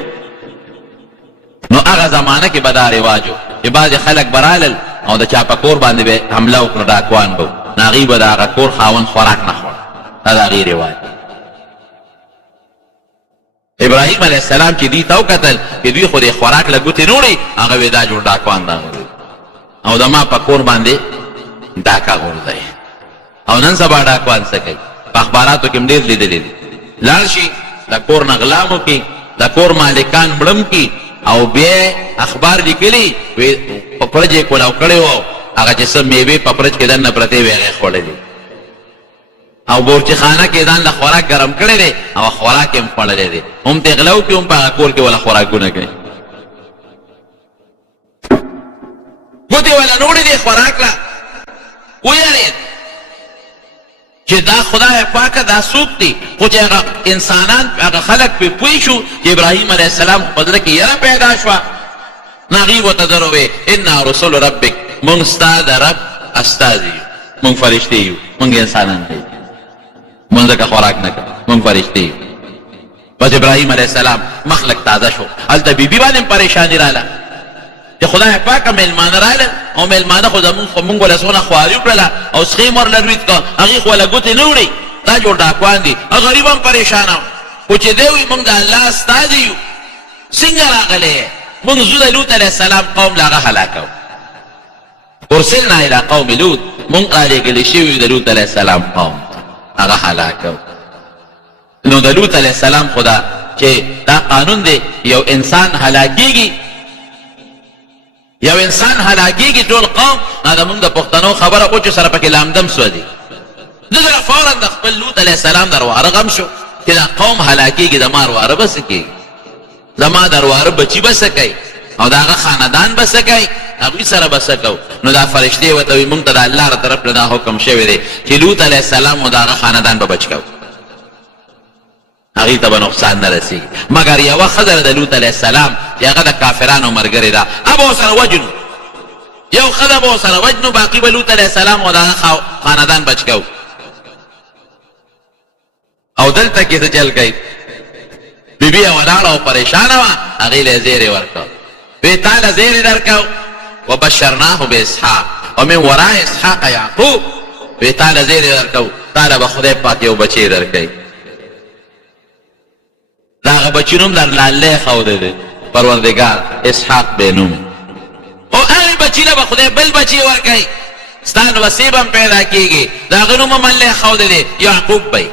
نو هغه زمانه کې به دا رواج و چې بعضې خلک به رالل او د چا په کور باندې به حمله وکړه، ډاکوان به نو هغوی به د هغه کور خاوند خوراک نه خوړ. دا د هغې رواج. ابراهیم علیه السلام چې دوی ته وکتل چې دوی خو د خوراک له ګوتې نه وړي، هغه وی دا جوړ ډاکوان راغلی او د ما په کور باندې ډاکه غورځوي. او نن سبا ډاکوان څه کوي؟ په اخباراتو کې م ډېر لیدلی دي، لاړ شي د کور نه غلا مو کړي، د کور مالکان مړم کړي او بیا اخبار لیکلي وی په فرج یې کولاو کړی و، هغه چې څه میوې په فرج کې دننه پرتې وې هغې خوړلې او بورچې خانه کې ځان له خوراک ګرم کړی دی او خوراک یې هم خوړلی دی، هم ترې غله وکړي هم په هغه کور کې وله خوراکونه کوي. ګوتې وله نه وړې دی خوراک له ویرېد چې دا خدای پاکه دا څوک دی، خو چې هغه انسانان هغه خلک پرې پوه شو چې ابراهیم علیه السلام په زړه کې یره پیدا شوه، نو هغوی ورته در وویې انا رسول ربک، موږ ستا د رب استازي یو، موږ فرشتې یو، موږ انسانان دی، موږ ځکه خوراک نه کوو، موږ فرشتې یو. بس ابراهیم علیه السلام مخ لږ تازه شو، هلته بیبي باندې هم پریشاني راله چې خدای پاکه میلمانه رالل او میلمانه خو موږ وله څونه خواري وکړله او سخی م ورله روید کړه، هغې خو وله ګوتې نه وړي، دا جوړ ډاکوان دي. غریب هم پریشانه خو چې دی وایي موږ د الله استازي یو، څنګه راغلی یې؟ موږ ځو د لوط علیه السلام قوم له هغه هلاکوو. ارسلنا الی قوم لوط، موږ رالېږلي شوي د لوط علیه السلام قوم هغه هلاکوو. نو د لوط علیه السلام خو دا چې دا قانون دی، یو انسان هلاکېږي یو انسان هلاکېږي ټول قوم، دا زمونږ د پښتنو خبره خو چې سره پکې لامدم سودي. دغه فورا د خپل لوط علیه السلام درواره غم شو چې دا قوم هلاکېږي، زما رواره به څه کېږي، زما درواره بچي به څه کوي او د هغه خاندان به څه کوي، هغوی سره به څه کوو. نو دا فرشتې ورته وایي موږ ته د الله له طرف نه دا حکم شوی دی چې لوط علیه السلام و د هغه خاندان به بچ کوو، هغوی ته به نقصان نه رسېږي. مګر یوه ښځه د لوط علیه السلام چې هغه د کافرانو ملګرې ده، هغه به ورسره وجنو، یو ښځه به ورسره وجنو، باقي به لوط علیه السلام و د هغه خاندان بچ کوو. او دلته کې څه چل کوي؟ بیبي ولاړه او پریشانه وه، هغې له یې زیری ورکړ، وی تا له زیری درکړو وبشرناه باسحاق ومن وراء اسحاق یعقوب، وی تا له زیری درکړو تا له به خدای پاک یو بچی درکوي. د هغه بچي نوم در لالی ښودی دی، پروردګار اسحاق به نوم، او هغې بچي له به خدای بل بچی ورکوي، ستا نوسې به هم پیدا کېږي، د هغه نوم هم الله ښودی دی یعقوب به.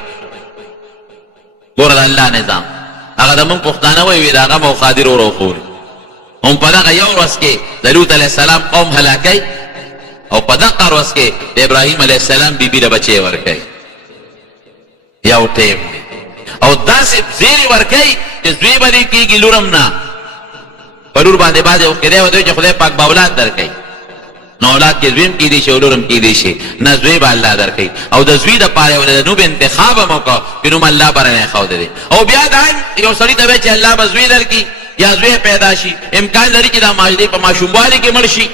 ګوره د الله نظام، هغه زمونږ پښتانه وایي وي د هغه به خادر ور وخوري، هم په دغه یو ورځ کې د لوط علیه السلام قوم هلاکوي او په دغه ورځ کې د ابراهیم علیه السلام بیبي له بچی ورکوي. یو ټیم دی او داسې زیری ورکوي چې زوی به دې کېږي لورم نه، په لور باندې بعضې وخت کېدی ورته وایي چې خدای پاک به اولاد درکوي، نو اولاد کې زوی هم کېدی شي او لور هم کېدی شي، نه زوی به الله درکوي. او د زوی دپاره یې د نوم انتخاب هم وکړه چې نوم الله به رانه ښودی دی. او بیا دا یو سړي ته وایي چې الله به زوی درکړي یا زوی پیدا شي، امکان لري چې دا ماجدې په ماشوموالي کې مړ شي،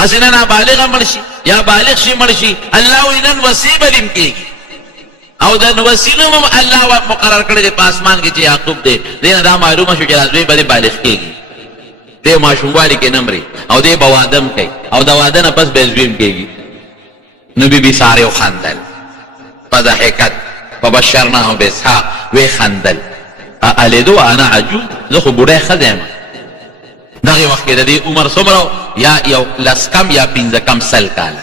هسې نه نابالغه مړ شي یا بالغ شي مړ شي. الله وایي نن وصي به دې کېږي او د وصي نوم هم الله مقرر کړی دی په اسمان کې چې یعقوب دی. دې نه دا معلومه شو چې دا زوی به دې بالغ کېږي. دې ماشوموالي کې نمرې او دې به واده هم کوي او د واده نه پس به زوی هم کېږي. نو بیبي سارې وخندل فضحکت فبشرناه باسحاق وی خندل الیدو انا عجوز زه خو بوډی ښځی یم. دغې وخت کې د دې عمر څومره یا یو لسکم یا پنځه سل کاله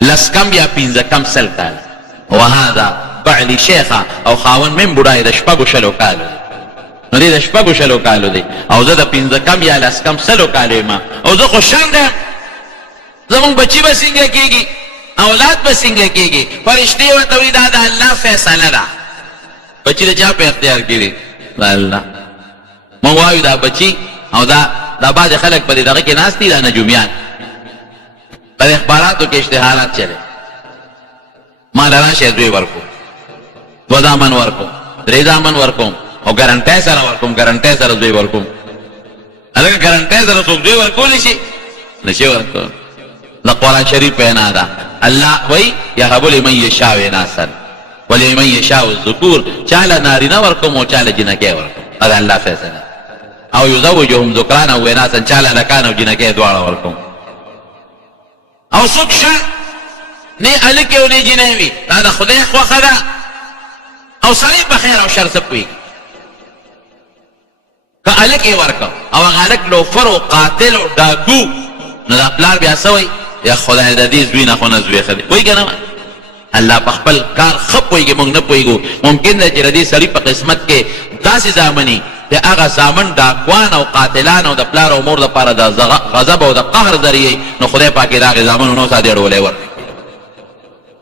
لسکم یا پنځه سل کاله وهذا بعلی شیخه او خاون من بوډای د شپږو شلو کالو دی. نو دې د شپږو شلو کالو دی او زه د پنځه یا لسکم سلو کالو یم او زه خوشحال یم. زمونږ بچي به څنګه کېږي اولاد به څنګه کېږي فرشتې ورته وایي دا د الله فیصله ده. بچي د چا په اختیار کې دی؟ د الله. موږ وایو دا بچي او دا بعضې خلک په دې دغه کې ناست دي دا نجومیان په اخباراتو کې اشتهارات چلې ما له راشئ زوی ورکو 2 زامن ورکوم 3 زامن ورکوم او ګارنټۍ سره ورکوم ګارنټۍ سره زوی ورکوم. هلکه ګارنټۍ سره څوک زوی ورکولی شي؟ نشي ورکولی. د قرآن شریف وینا ده الله وایي یهب لمن یشاء اناثا ولمن یشاء الذکور. چاله نارینه ورکوم او چاله جنکۍ ورکوم دا الله فیصله. او یزوجهم ذکرانا و اناثا چاله هلکان او جنکۍ دواړه ورکوم. او څوک ښه نه هلکې او نه جنۍ وي دا د خدای خوښه ده او سړی په خیر او شر څه پوهېږي. که هلک یې ورکړه او هغه هلک لوفر او قاتل او ډاکو نو دا پلار بیا څه وایي یا خدای د دې زوی نه خو نه زوی ښه دی. پوهېږه نه الله په خپل کار ښه پوهېږي موږ نه پوهېږو. ممکن ده چې د دې سړي په قسمت کې داسې زامني چې هغه زامن ډاکوان او قاتلان او د پلار او مور دپاره د غضب او د قهر ذریعې نو خدای پاک یې د هغې زامنو نو ساتي اړولی ورکړي.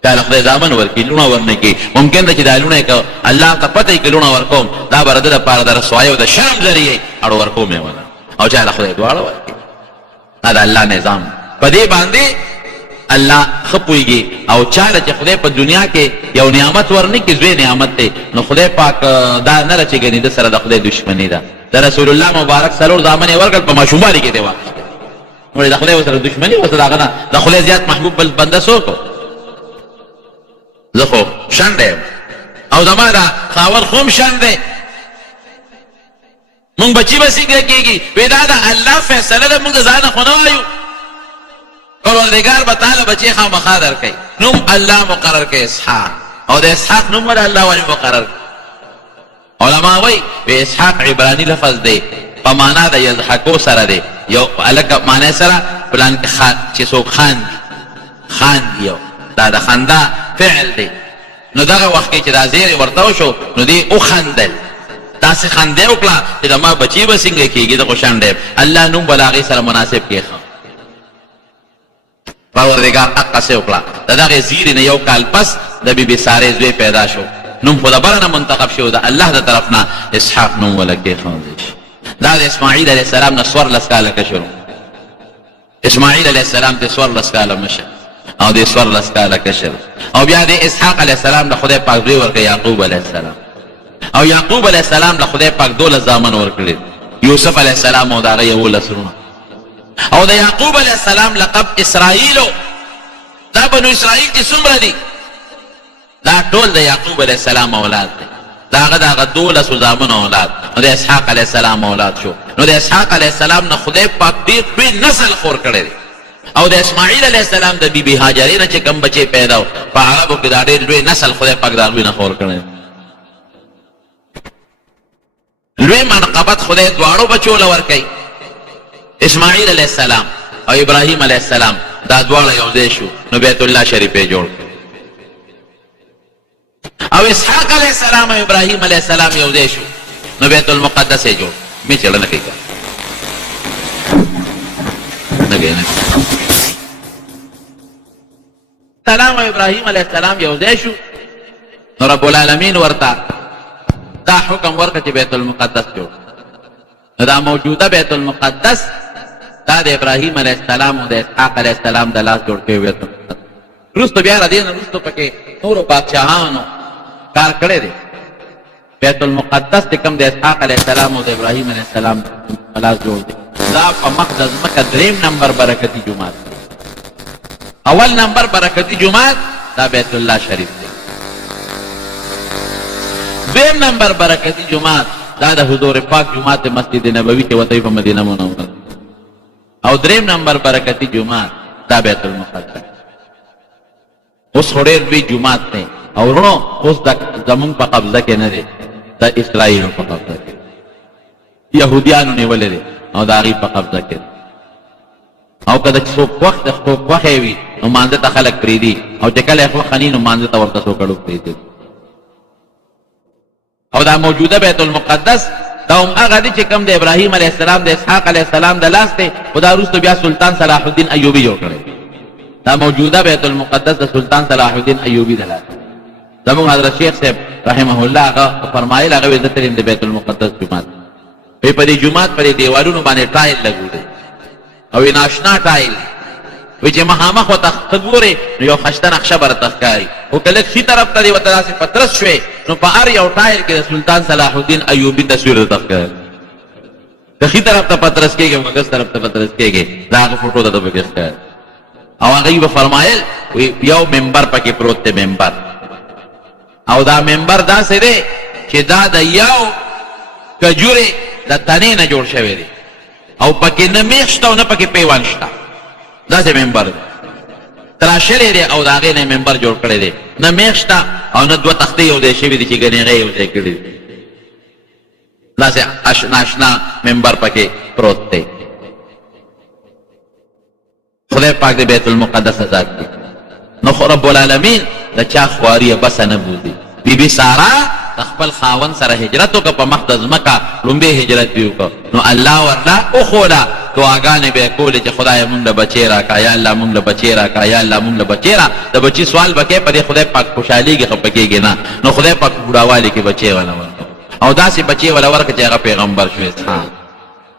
کله خدای زامن ورکړي لوڼه ورنه کړي. ممکن ده چې دا لوڼه یې که الله ته پته یي که لوڼه ورکوم دا به د ده دپاره د رسوایۍ او د شرم ذریعې اړو ورکوم یې ونه او چا له خدای دواړه ورکړي. دا د الله نظام په دې باندې الله ښه پوهېږي. او چاله چې خدای په دنیا کې یو نعمت ورنه کړي زوی نعمت دی نو خدای پاک دا نه ده چې ګنې ده سره د خدای دشمني ده. د رسول الله مبارک 4 زامن یې ورکړل په ماشوموالي کې دی واقع نو د خدای ورسره دشمني ورسره هغه نه د خدای زیات محبوب بل بنده څوک و؟ زه خو شنډه یم او زما دا خاوند خو هم شنډ دی. مونږ بچي به څنګه کېږي؟ وایي دا د الله فیصله ده مونږ د ځانه خو نه وایو. پروردګار به تعالی بچی خامخا درکوي. نوم الله مقرر کوي اسحاق او د اسحاق نوم ولې الله ولې مقرر کوي؟ علما وایي اسحاق عبراني لفظ دی په معنا د یضحکو سره دی. یو هلکه معنی سره پلان کې چې څوک خاندي یو دا د خندا فعل دی. نو دغه وخت کې چې دا زیری ورته وشو نو دی وخندل داسې خندې وکړه چې زما بچي به څنګه کېږي زه خو شنډ یم. الله نوم به له هغې سره مناسب کېښه. پروردګار هغسې وکړه د دغې زیرې نه یو کال پس د بیبي سارې زوی پیدا شو. نوم خو د بره نه منتخب شو د الله د طرف نه اسحاق نوم وله کېښودی شي. دا د اسماعیل علیه السلام نه 14 کاله کشر. اسماعیل علیه السلام ته 14 کاله مشر او د 14 کاله کشر. او بیا د اسحاق علیه السلام نه خدای پاک زوی ورکړی یعقوب علیه السلام. او یعقوب علیه السلام له خدای پاک 12 زامن ورکړي یوسف علیه السلام او د هغه 11 وروڼه. او د یعقوب علیه السلام لقب اسرائیلو. دا بنو اسرائیل چې څومره دي دا ټول د یعقوب علیه السلام اولاد دی. د هغه د هغه 12 زامنو اولاد نو د اسحاق علیه السلام اولاد شو. نو د اسحاق علیه السلام نه خدای پاک ډېر لوی نسل خور کړی دی. او د اسماعیل علیه السلام د بیبي هاجرې نه چې کوم بچی پیدا و په عربو کې دا ډېر لوی نسل خدای پاک د هغوی نه خور کړی. لوی منقبت خدای دواړو بچو له ورکوي. اسماعیل علیه السلام او ابراهیم علیه السلام دا دواړه یو ځای شو نو بیت الله شریف یې جوړ کړ. او اسحاق علیه السلام او ابراهیم علیه السلام یو ځای شو نو بیت المقدس یې جوړ. مې چېړه نه کوي سلام او ابراهیم علیه السلام یو ځای شو نو رب العالمین ورته دا حکم ورکړه چې بیت المقدس جوړ. دا موجوده بیت المقدس دا د ابراهیم علیه السلام او د اسحاق علیه السلام د لاس جوړ شوی بیت المقدس. وروسته بیا د دې نه وروسته پکې نورو بادشاهانو کار کړی دی. بیت المقدس چې کوم د اسحاق علیه السلام او د ابراهیم علیه السلام په لاس جوړ دی. دا په مقدس مکه 3 نمبر برکتي جومات. اول نمبر برکتي جومات دا بیت الله شریف دی. 2 نمبر برکتي جومات دا د حضور پاک جمعات مسجد نبوي کې وته په مدینه منوره. او دریم نمبر برکتی جمعات دا بیت المقدس. اوس ډېر لوی جمعات دی او ورونو اوس زمونږ په قبضه کې نه دی، د اسرائیلو په قبضه کې، یهودیانو نیولې دی او د هغې په قبضه کې. او که د څوک وخت خوښی وي نو مانځه ته خلک پرېږدي، او چې کله یې خوښه ني نو مانځه ته ورته څوک اړوک پرېږدي. او دا موجوده بیت المقدس دا هم هغه دی چې کوم د ابراهیم علیه السلام د اسحاق علیه السلام د لاس دی، خو دا وروسته بیا سلطان صلاح الدین ایوبي جوړ کړی. دا موجوده بیت المقدس د سلطان صلاح الدین ایوبي د لاس. زموږ حضرت شیخ صاحب رحمه الله هغه فرمایل، هغه وی زه تلم د بیت المقدس جومات، وی په دې جومات په دې دیوالونو باندې ټایل لګولې او وی ناشنا ټایل، وی چې مخامخ ورته ته ګورې نو یو خشته نقشه به راته ښکاري، خو که لږ ښي طرف ته دې ورته داسې پترس شوې نو په هر یو ټایل کې د سلطان صلاح الدین ایوبي تصویر درته ښکاري. که ښي طرف ته پترس کېږي او ګس طرف ته پترس کېږي د هغه فوټو درته پکې ښکاري. او هغوی به فرمایل وی یو ممبر پکې پروت دی، ممبر، او دا ممبر داسې دی چې دا د یو کجورې د تنې نه جوړ شوی دی او پکې نه میخ شته او نه پکې پیوند شته، داسې ممبر دی تراشلی دی او د هغې نه ممبر جوړ کړی دی، نه میخ شته او نه دوه تختې یو ځای شوي دي چې ګنې هغې یو ځای کړي دي، داسې ناشنا ممبر پکې پروت دی. خدای پاک د بیت المقدس ذات دی. نو خو رب العالمین د چا خواري بس نه بوزي. بی بی سارا د خپل خاوند سره هجرت وکړه په مخ د ځمکه، لومبی هجرت یې وکړه، نو الله ورله وښوله، دعاګانې به یې کولې چې خدایه مونږ له بچی راکړه، یا الله مونږ له بچی راکړه، یا الله مونږ له بچی را. د بچي سوال به کوې، په دې خدای پاک خوشحالېږي، خفه کېږي نه. نو خدای پاک بوډاوالي کې بچی وله ورکړه او داسې بچی وله ورکړه چې هغه پیغمبر شو اسحاق،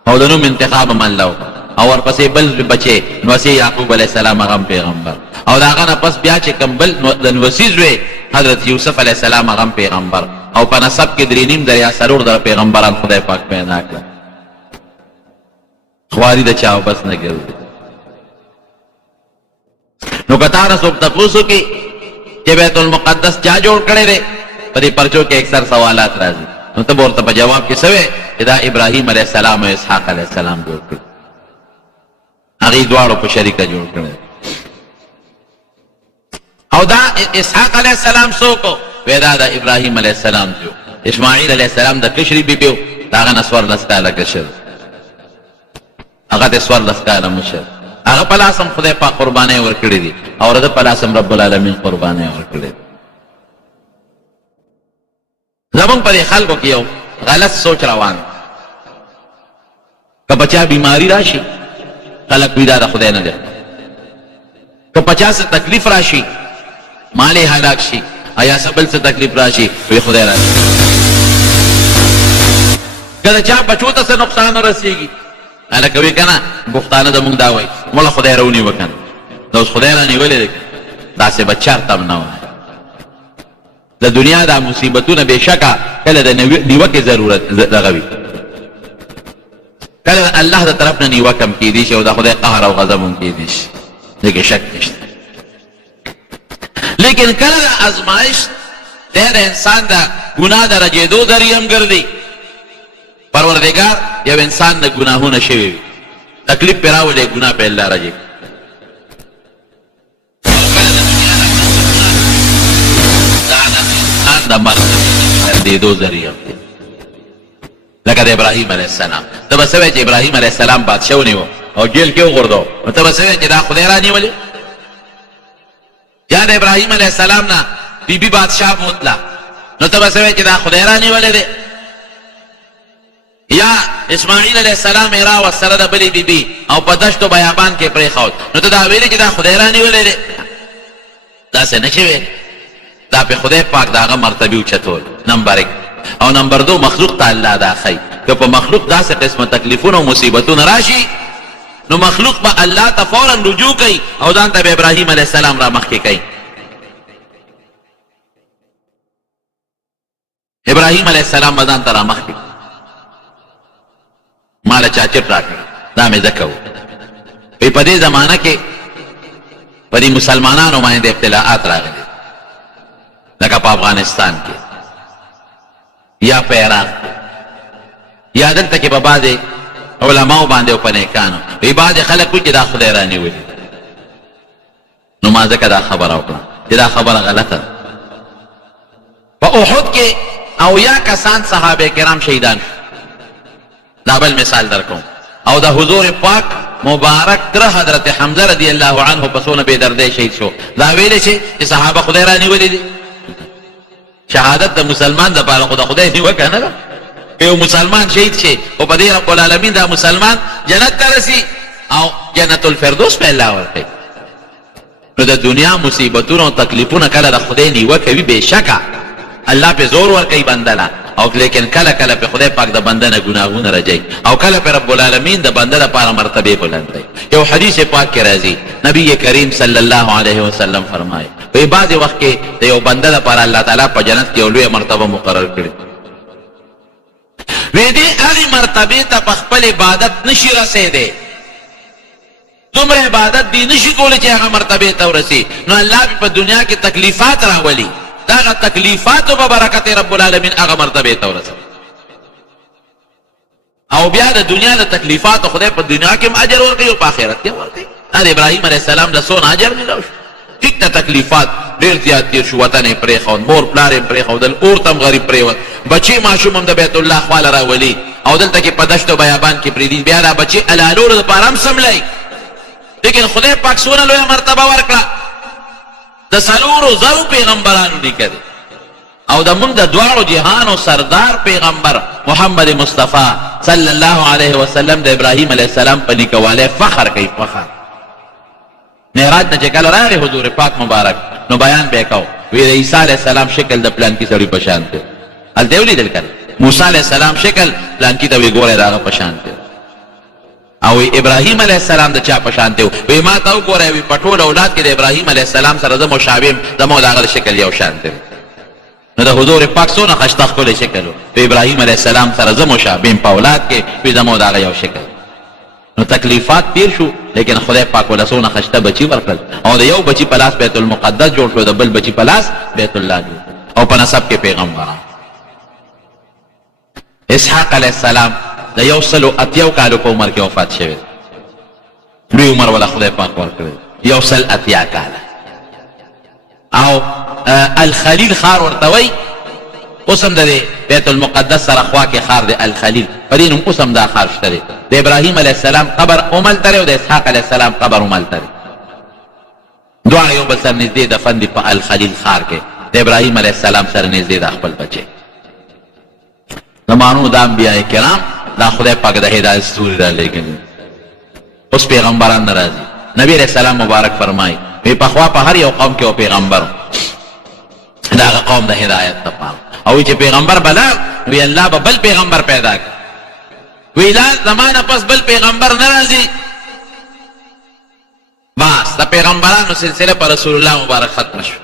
او د نوم انتخاب هم الله وکړه. او ورپسې بل بچی نوسی یعقوب علیه السلام، هغه هم پیغمبر. او د هغه نه پس بیا چې کوم بل د نوسی زوی حضرت یوسف علیه السلام، هغه هم پیغمبر. او په نسب کې درې نیم دریا څلور د پیغمبران خدای پاک پیدا کړه. خواري د چا بس نه ګرځي. نو که تا نه څوک تپوس وکړي چې بیت المقدس چا جوړ کړی دی، په دې پرچو کې اکثر سوالات راځي، نو ته به ورته په جواب کې څه وایې چې دا ابراهیم علیه السلام او اسحاق علیه السلام جوړ کړي، هغې دواړو په شریکه جوړ کړی. او دا اسحاق علیه السلام څوک و؟ وی دا د ابراهیم علیه السلام جو. اسماعیل علیه السلام د کشري بیبي و، د هغه نه 14 کاله کشر، هغه ته 14 کاله مشر. هغه په لاس هم خدای پاک قربانۍ ورکړي دي او د په لاس هم رب العالمین قربانۍ ورکړي دي. زمونږ په دې خلکو کې یو غلط سوچ روان، که په چا بیماري راشي خلک وي دا د خدای نه دی، که په چا څه تکلیف راشي، مال یې هلاک شي، یا څه بل څه تکلیف راشي، وی خدای راشي. که د چا بچو ته څه نقصان ورسېږي، هلکه وی که نه پښتانه زمونږ دا وایي موږ خدای راونیوه که نه، دا اوس خدای رانیولی دی، داسې به چېرته هم نه وایي. د دنیا دا مصیبتونه بېشکه کله د نیوکې ضرورت دغه وي، کله د الله د طرف نه نیوکه هم کېدی شي او د خدای قهر او غضب هم کېدی شي، دې کې شک نشته. لیکن کله د ازمایش دی د انسان د ګناه د رجېدو ذریعه هم ګرځي. پروردګار یو انسان نه ګناهونه شوي وي، تکلیف پرې راولي، ګناه پې الله رجې. د مرګ دېدو ذریعه لکه د ابراهیم علیه السلام. ته به څه وایې چې ابراهیم علیه السلام بادشاه ونیوه او جیل کې وغورځو، نو ته به څه وایې چې دا خدای رانیولې؟ یا د ابراهیم علیه السلام نه بیبي بادشاه بوتله، نو ته به څه وایې چې دا خدای رانیولې دی؟ یا اسماعیل علیه السلام یې راوست سره د بلې بیبي او په دشتو بیابان کې پرېښود، نو ته دا ویلې چې دا خدای رانیولې دی؟ داسې نه شوې. دا په خدای پاک د هغه مرتبې اوچتول، نمبر 1. او نمبر 2 مخلوق ته الله دا ښیي، که په مخلوق داسې قسمه تکلیفونه او مصیبتونه راشي نو مخلوق به الله ته فورا رجوع کوي او ځان ته به ابراهیم علیه السلام را مخکې کوي. ابراهیم علیه السلام به ځان ته را مخکې، ماله چا چپ راکړه، دا مې ځکه و. په دې زمانه کې په دې مسلمانانو باندې ابتلاعات راغلي، لکه په افغانستان کې یا په عراق کې یا دلته کې به بعضې علماو باندې او په نیکانو وی بعضې خلک وي چې دا خدای رانیولي. نو ما ځکه دا خبره وکړه چې دا خبره غلطه ده. په احد کې اویا کسان صحابه کرام شهیدان شو. دا بل مثال در کوم. او د حضور پاک مبارک تر حضرت حمزه رضی الله عنه په څونه بې دردۍ شهید شو. دا ویلی چې صحابه خدای رانیولي دي. شهادت د مسلمان دپاره خو د خدای نیوکه نه ده. که یو مسلمان شهید شي او په دې رب العالمین دا مسلمان جنت ته رسي او جنت الفردوس په الله ورکوي. نو د دنیا مصیبتونه او تکلیفونه کله د خدای نیوکه وي بېشکه الله پې زور ورکوي بنده له، او لیکن کله کله پې خدای پاک د بنده نه ګناهونه رجوي، او کله پې رب العالمین د بنده دپاره مرتبې بلندوي. یو حدیث پاک کې راځي نبی کریم صلی الله علیه وسلم فرمایي وایي بعضې وخت کې د یو بنده دپاره الله تعالی په جنت کې یو لویه مرتبه مقرر کړي. وی دې هغې مرتبې ته په خپل عبادت نشي رسېدی، دومره عبادت دی نشي کولی چې هغه مرتبې ته ورسي. نو الله پې په دنیا کې تکلیفات راولي، دا هغه تکلیفاتو په برکت رب العالمین هغه مرتبې ته ورسوي. او بیا د دنیا د تکلیفاتو خدای په دنیا کې هم اجر ورکوي او په آخرت کې هم ورکوي. دا د ابراهیم علیه السلام د څونه اجر میلاو شو. ټیک ته تکلیفات ډېر زیات تېر شو، وطن یې پرېښود، مور پلار یې پرېښودل، اور ته هم غریب پرېوت، بچي ماشوم هم د بیت الله خواله راولي او دلته کې په دشت و بیابان کې پرېږدي. بیا دا بچي الالورو دپاره هم سملی، لیکن خدای پاک څونه لویه مرتبه ورکړه. د 4,000 پیغمبرانو نیکه دی او د موږ د دواړو جهانو سردار پیغمبر محمد مصطفی صلی الله علیه وسلم د ابراهیم علیه السلام په نیکوالی فخر کوي. فخر معراج نه چې کله راغی حضور پاک مبارک نو بیان به یې کو، وی د عیسی علیه السلام شکل د پلانکي سړي په شان دی. هلته یې ولیدل که موسی علیه السلام شکل پلانکي ته وی ګوری د هغه په شان دی، او ابراهیم علیه السلام د چا په شان دی؟ وی ما ته وګوری وی په ټول اولاد کې د ابراهیم علیه السلام سره زه مشابه یم، زما د هغه د شکل یو شان دی. نو د حضور پاک څونه ښایسته ښکلی شکل و، د ابراهیم علیه السلام سره زه مشابه یم په اولاد کې، وی زما د هغه یو شکل. نو تکلیفات تیر شو، لیکن خدای پاک ولې څونه ښایسته بچي ورکړل، او د یو بچي په لاس بیت المقدس جوړ شو، د بل بچي په لاس بیت الله جوړ، او په نسب کې پیغمبران. اسحاق علیه السلام د 180 کالو په عمر کې وفات شوی، لوی عمر ولا خدای پاک ورکړی، 180 کاله. او الخلیل خار ورته وایي، اوس هم د بیت المقدس سره خوا کې خار دی الخلیل، په دې نوم اوس هم دا خار شته دی. د ابراهیم علیه السلام قبر هملته دی او د اسحاق علیه السلام قبر هملته دی، دواړه یو بل سره نږدې دفن دي په الخلیل خار کې، د ابراهیم علیه السلام سره نږدې د خپل بچی. زمانو د انبیاء کرام دا خدای پاک د هدایت ستوري رالیږلي. اوس پیغمبران نه راځي. نبی علیه السلام مبارک فرمایي وی پخوا په هر یو قوم کې و پیغمبر د هغه قوم د هدایت دپاره، او چې پیغمبر بلا وی الله به بل پیغمبر پیدا کړي، وی لا زمانه پس بل پیغمبر نه راځي، بس د پیغمبرانو سلسله پر رسول الله مبارک ختم شو.